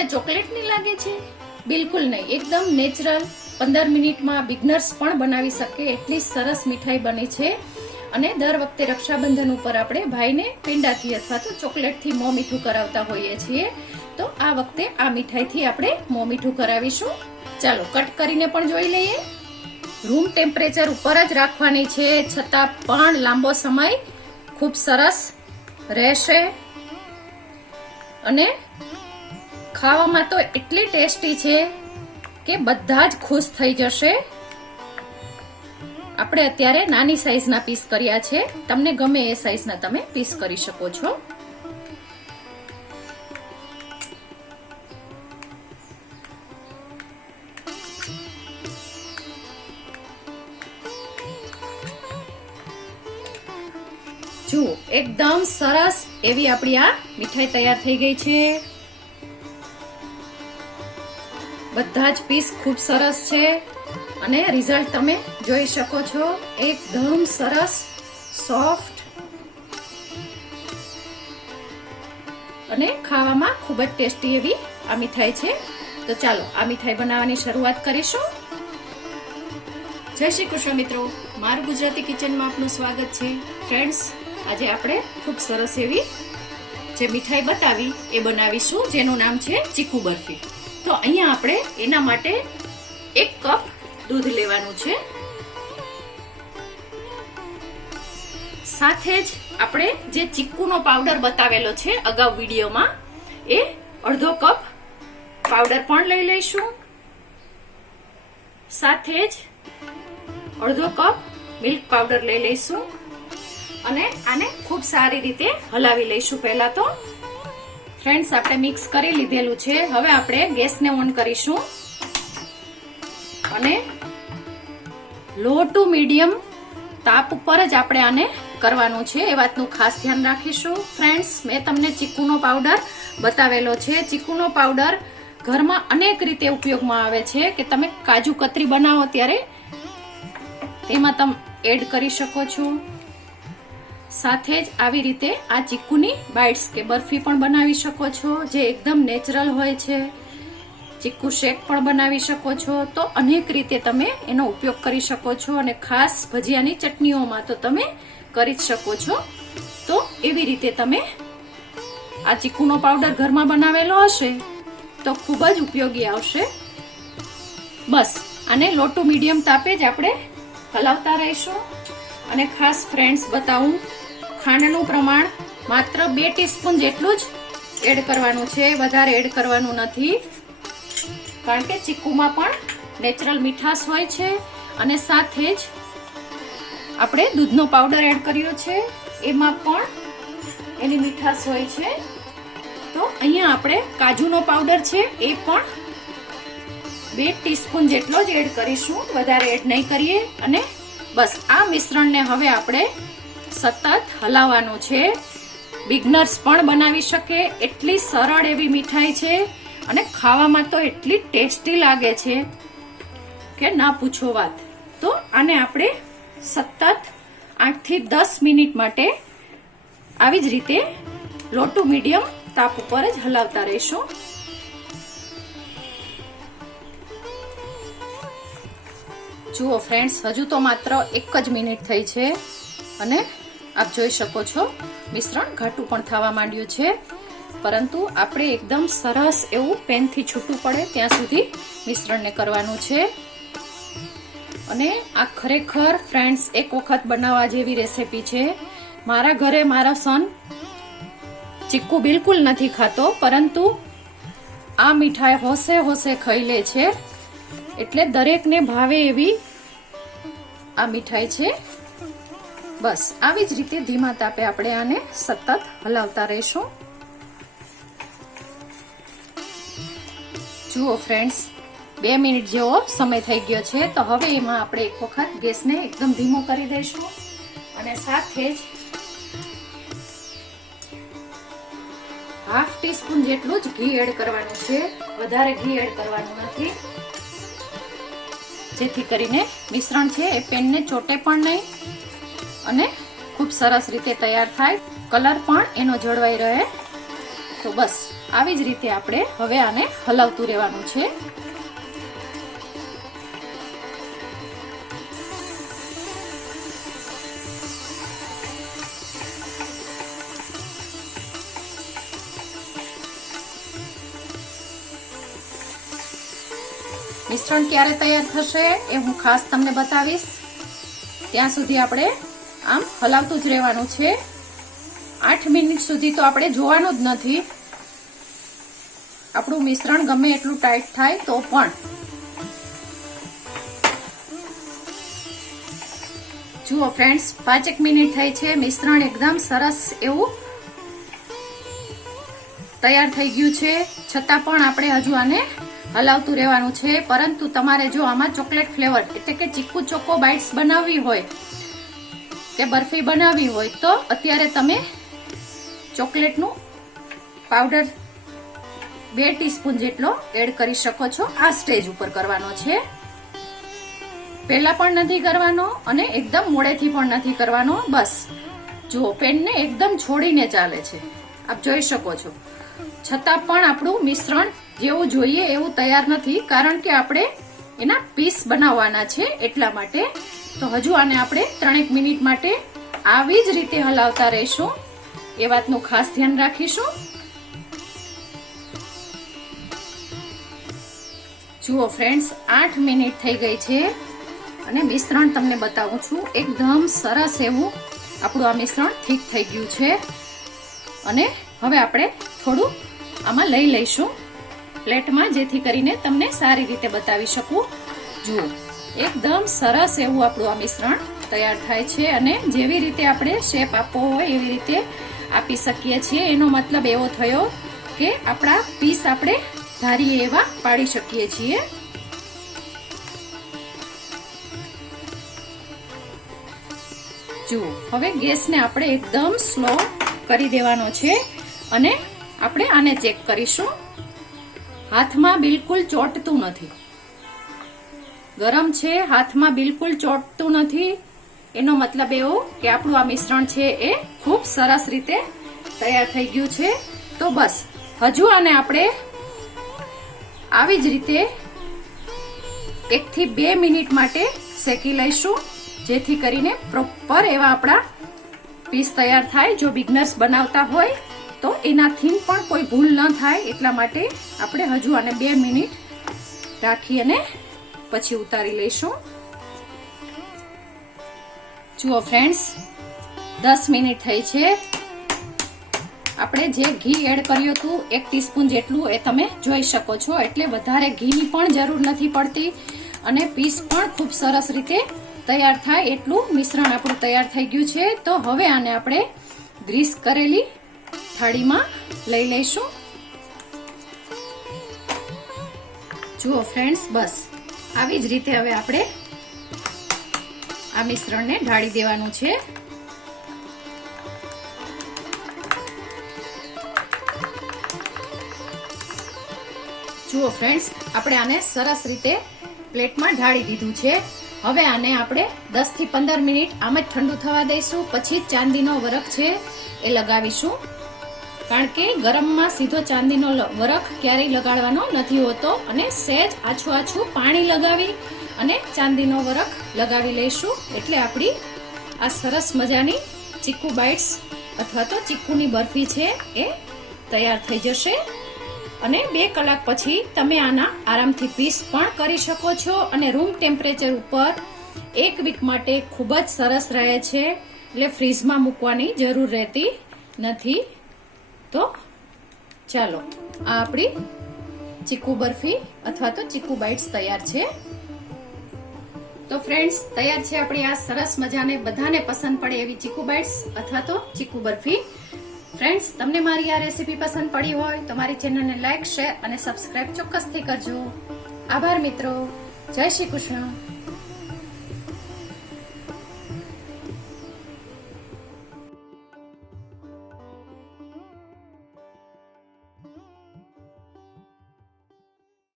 તમને ચોકલેટની લાગે છે? બિલકુલ નહીં, એકદમ નેચરલ 15 મિનિટમાં બિગનર્સ પણ બનાવી શકે એટલી સરસ મીઠાઈ બની છે. અને દર વખતે રક્ષાબંધન ઉપર આપણે ભાઈને પેંડાથી અથવા તો ચોકલેટથી મોં મીઠું કરાવતા હોઈએ છીએ. તો આ વખતે આ મીઠાઈથી આપણે મોં મીઠું કરાવીશું. ચાલો કટ કરીને પણ જોઈ લઈએ. રૂમ ટેમ્પરેચર ઉપર જ રાખવાની છે, છતાં પણ લાંબો સમય ખૂબ સરસ રહેશે અને ખાવામાં તો એટલી ટેસ્ટી છે કે બધા જ ખુશ થઈ જશે. આપણે અત્યારે નાની સાઈઝના પીસ કર્યા છે, તમને ગમે એ સાઈઝના તમે પીસ કરી શકો છો. જુઓ, એકદમ સરસ એવી આપણી આ મીઠાઈ તૈયાર થઈ ગઈ છે. બધા જ પીસ ખૂબ સરસ છે અને રિઝલ્ટ તમે જોઈ શકો છો. એકદમ સરસ સોફ્ટ અને ખાવામાં ખૂબ જ ટેસ્ટી એવી આ મીઠાઈ છે. તો ચાલો આ મીઠાઈ બનાવવાની શરૂઆત કરીશું. જય શ્રી કૃષ્ણ મિત્રો, મારું ગુજરાતી કિચનમાં આપનું સ્વાગત છે. ફ્રેન્ડ્સ, આજે આપણે ખૂબ સરસ એવી જે મીઠાઈ બતાવી એ બનાવીશું, જેનું નામ છે ચીકુ બરફી. તો અહીંયા આપણે એના માટે 1 કપ દૂધ લેવાનું છે. સાથે જ આપણે જે ચીકુનો પાવડર બતાવેલો છે અગાઉ વિડીયોમાં, એ અડધો કપ પાવડર પણ લઈ લઈશું. સાથે જ અડધો કપ મિલ્ક પાવડર લઈ લઈશું અને આને ખૂબ સારી રીતે હલાવી લઈશું. પહેલા તો ફ્રેન્ડ્સ આપણે મિક્સ કરી લીધેલું છે. હવે આપણે ગેસને ઓન કરીશું અને લો ટુ મીડિયમ તાપ ઉપર જ આપણે આને કરવાનું છે, એ વાતનું ખાસ ધ્યાન રાખીશું. ફ્રેન્ડ્સ, મેં તમને ચીકુનો પાવડર બતાવેલો છે. ચીકુનો પાવડર ઘરમાં અનેક રીતે ઉપયોગમાં આવે છે કે તમે કાજુ કતરી બનાવો ત્યારે તેમાં તમે એડ કરી શકો છો. સાથે જ આવી રીતે આ ચીકુની બાઇટ્સ કે બરફી પણ બનાવી શકો છો, જે એકદમ નેચરલ હોય છે. ચીકુ શેક પણ બનાવી શકો છો. તો અનેક રીતે તમે એનો ઉપયોગ કરી શકો છો અને ખાસ ભજીયાની ચટણીઓમાં તો તમે કરી જ શકો છો. તો એવી રીતે તમે આ ચીકુનો પાવડર ઘરમાં બનાવેલો હશે તો ખૂબ જ ઉપયોગી આવશે. બસ આને લો ટુ મીડિયમ તાપે જ આપણે હલાવતા રહીશું. અને ખાસ ફ્રેન્ડ્સ બતાવું, ખાંડનું પ્રમાણ માત્ર 2 ટીસ્પૂન જેટલું જ એડ કરવાનું છે, વધારે એડ કરવાનું નથી, કારણ કે ચીકુમાં પણ નેચરલ મીઠાશ હોય છે. અને સાથે જ આપણે દૂધનો પાવડર એડ કર્યો છે, એમાં પણ એની મીઠાશ હોય છે. તો અહીંયા આપણે કાજુનો પાવડર છે એ પણ 2 ટીસ્પૂન જેટલો જ એડ કરીશું, વધારે એડ નહીં કરીએ. અને બસ આ મિશ્રણને હવે આપણે સતત હલાવવાનું છે. બિગનર્સ પણ બનાવી શકે એટલી સરળ એવી મીઠાઈ છે અને ખાવામાં તો એટલી ટેસ્ટી લાગે છે કે ના પૂછો વાત. તો આને આપણે સતત 8 થી 10 મિનિટ માટે આવી જ રીતે લો ટુ મીડિયમ તાપ ઉપર જ હલાવતા રહીશું. જુઓ ફ્રેન્ડ્સ, હજુ તો માત્ર 1 જ મિનિટ થઈ છે અને આપ જોઈ શકો છો મિશ્રણ ઘાટું પણ થવા માંડ્યું છે. પરંતુ આપણે એકદમ સરસ એવું પેનથી છૂટું પડે ત્યાં સુધી મિશ્રણને કરવાનું છે. અને આ ખરેખર ફ્રેન્ડ્સ એક વખત બનાવવા જેવી રેસીપી છે. મારા ઘરે મારા સન ચીકુ બિલકુલ નથી ખાતો, પરંતુ આ મીઠાઈ હોશે હોશે ખાઈ લે છે. એટલે દરેકને ભાવે એવી આ મીઠાઈ છે. બસ આવી જ રીતે ધીમા તાપે આપણે આને સતત હલાવતા રહીશું. જુઓ ફ્રેન્ડ્સ, 2 મિનિટ જેવો સમય થઈ ગયો છે. તો હવે એમાં આપણે એક વખત ગેસને એકદમ ધીમો કરી દઈશું અને સાથે જ 1/2 ટીસ્પૂન જેટલું જ ઘી એડ કરવાનું છે, વધારે ઘી એડ કરવાનું નથી, જેથી કરીને મિશ્રણ છે એ પેનને ચોટે પણ નહીં અને ખૂબ સરસ રીતે તૈયાર થાય, કલર પણ એનો જળવાઈ રહે. તો બસ આવી જ રીતે આપણે હવે આને હલાવતું રહેવાનું છે. મિશ્રણ ક્યારે તૈયાર થશે એ હું ખાસ તમને બતાવીશ. ત્યાં સુધી આપણે આમ હલાવતું જ રહેવાનું છે. 8 મિનિટ સુધી તો આપણે જોવાનું જ નથી. આપણું મિશ્રણ ગમે એટલું ટાઈટ થાય તો પણ. જુઓ ફ્રેન્ડ્સ, 5 મિનિટ થઈ છે. મિશ્રણ એકદમ સરસ એવું તૈયાર થઈ ગયું છે. છતાં પણ આપણે હજુ આને હલાવતું રહેવાનું છે. પરંતુ તમારે જો આમાં ચોકલેટ ફ્લેવર એટલે કે ચીકુ ચોકો બાઇટ્સ બનાવવી હોય કે બરફી બનાવવી હોય તો અત્યારે તમે ચોકલેટનું પાવડર 2 ટીસ્પૂન જેટલો એડ કરી શકો છો. આ સ્ટેજ ઉપર કરવાનો છે. પહેલા પણ નથી કરવાનો અને એકદમ મોડેથી પણ નથી કરવાનો. બસ જુઓ, પેનને એકદમ છોડીને ચાલે છે, આપ જોઈ શકો છો. છતાં પણ આપણું મિશ્રણ જેવું જોઈએ એવું તૈયાર નથી, કારણ કે આપણે એના પીસ બનાવવાના છે એટલા માટે. તો હજુ આને આપણે 3 મિનિટ માટે આવી જ રીતે હલાવતા રહીશું. એ વાતનું ખાસ ધ્યાન રાખીશું. જુઓ ફ્રેન્ડ્સ, 8 મિનિટ થઈ ગઈ છે અને મિશ્રણ તમને બતાવું છું. એકદમ સરસ એવું આપણું આ મિશ્રણ ઠીક થઈ ગયું છે. અને હવે આપણે થોડું આમાં લઈ લઈશું પ્લેટમાં, જેથી કરીને તમને સારી રીતે બતાવી શકું. જુઓ, એકદમ સરસ એવું આપણું આ મિશ્રણ તૈયાર થાય છે. અને જેવી રીતે આપણે શેપ આપવો હોય એવી રીતે આપી શકીએ છીએ. એનો મતલબ એવો થયો કે આપણા પીસ આપણે ધારીએ એવા પાડી શકીએ છીએ. જુઓ, હવે ગેસને આપણે એકદમ સ્લો કરી દેવાનો છે અને આપણે આને ચેક કરીશું. હાથમાં બિલકુલ ચોંટતું નથી, ગરમ છે, હાથમાં બિલકુલ ચોંટતું નથી. એનો મતલબ એવો કે આપણું આ મિશ્રણ છે એ ખૂબ સરસ રીતે તૈયાર થઈ ગયું છે. તો બસ હજુ આને આપણે આવી જ રીતે 1 થી 2 મિનિટ માટે શેકી લઈશું, જેથી કરીને પ્રોપર એવા આપણા પીસ તૈયાર થાય. જો બિગનર્સ બનાવતા હોય તો એનાથી પણ કોઈ ભૂલ ન થાય એટલા માટે આપણે હજુ આને 2 મિનિટ રાખી અને પછી ઉતારી લઈશું. જુઓ ફ્રેન્ડ્સ, 10 મિનિટ થઈ છે. આપણે જે ઘી એડ કર્યું હતું 1 ટીસ્પૂન જેટલું, એ તમે જોઈ શકો છો. એટલે વધારે ઘીની પણ જરૂર નથી પડતી અને પીસ પણ ખૂબ સરસ રીતે તૈયાર થાય એટલું મિશ્રણ આપણું તૈયાર થઈ ગયું છે. તો હવે આને આપણે ગ્રીસ કરેલી થાળીમાં લઈ લઈશું. જુઓ ફ્રેન્ડ્સ, બસ આવી જ રીતે હવે આપણે આ મિશ્રણને ઢાળી દેવાનું છે. જુઓ ફ્રેન્ડ્સ, આપણે આને સરસ રીતે પ્લેટમાં ઢાળી દીધું છે. હવે આને આપણે 10 થી 15 મિનિટ આમ જ ઠંડુ થવા દઈશું. પછી ચાંદીનો વરખ છે એ લગાવીશું, કારણ કે ગરમમાં સીધો ચાંદીનો વરખ ક્યારેય લગાડવાનો નથી હોતો. અને સહેજ આછું આછું પાણી લગાવી અને ચાંદીનો વરખ લગાવી લઈશું. એટલે આપણી આ સરસ મજાની ચીકુ બાઇટ્સ અથવા તો ચીકુની બરફી છે એ તૈયાર થઈ જશે. અને 2 કલાક પછી તમે આના આરામથી પીસ પણ કરી શકો છો. અને રૂમ ટેમ્પરેચર ઉપર 1 વીક માટે ખૂબ જ સરસ રહે છે. એટલે ફ્રીઝમાં મૂકવાની જરૂર રહેતી નથી. તો ચાલો, આ આપણી ચીકુ બરફી અથવા તો ચીકુ બાઇટ્સ તૈયાર છે. તો ફ્રેન્ડ્સ, તૈયાર છે આપણી આ સરસ મજાને બધાને પસંદ પડે એવી ચીકુ બાઇટ્સ અથવા તો ચીકુ બરફી. ફ્રેન્ડ્સ, તમને મારી આ રેસીપી પસંદ પડી હોય તો મારી ચેનલને લાઈક, શેર અને સબસ્ક્રાઇબ ચોક્કસથી કરજો. આભાર મિત્રો. જય શ્રી કૃષ્ણ.